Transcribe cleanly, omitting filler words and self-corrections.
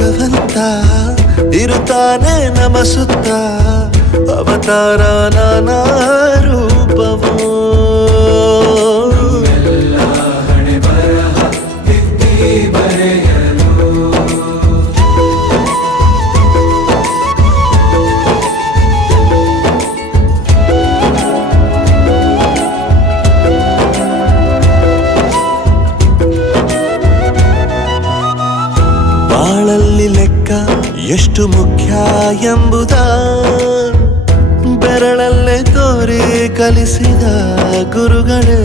ಭಗವಂತ ಇರುತ್ತಾನೆ ನಮ ಸುತ್ತ ಅವತಾರ ನಾನಾ ರೂಪವೋ ಬಾಳಲ್ಲಿ ಲೆಕ್ಕ ಎಷ್ಟು ಮುಖ್ಯ ಎಂಬುದ ಬೆರಳಲ್ಲೇ ತೋರಿ ಕಲಿಸಿದ ಗುರುಗಳೇ.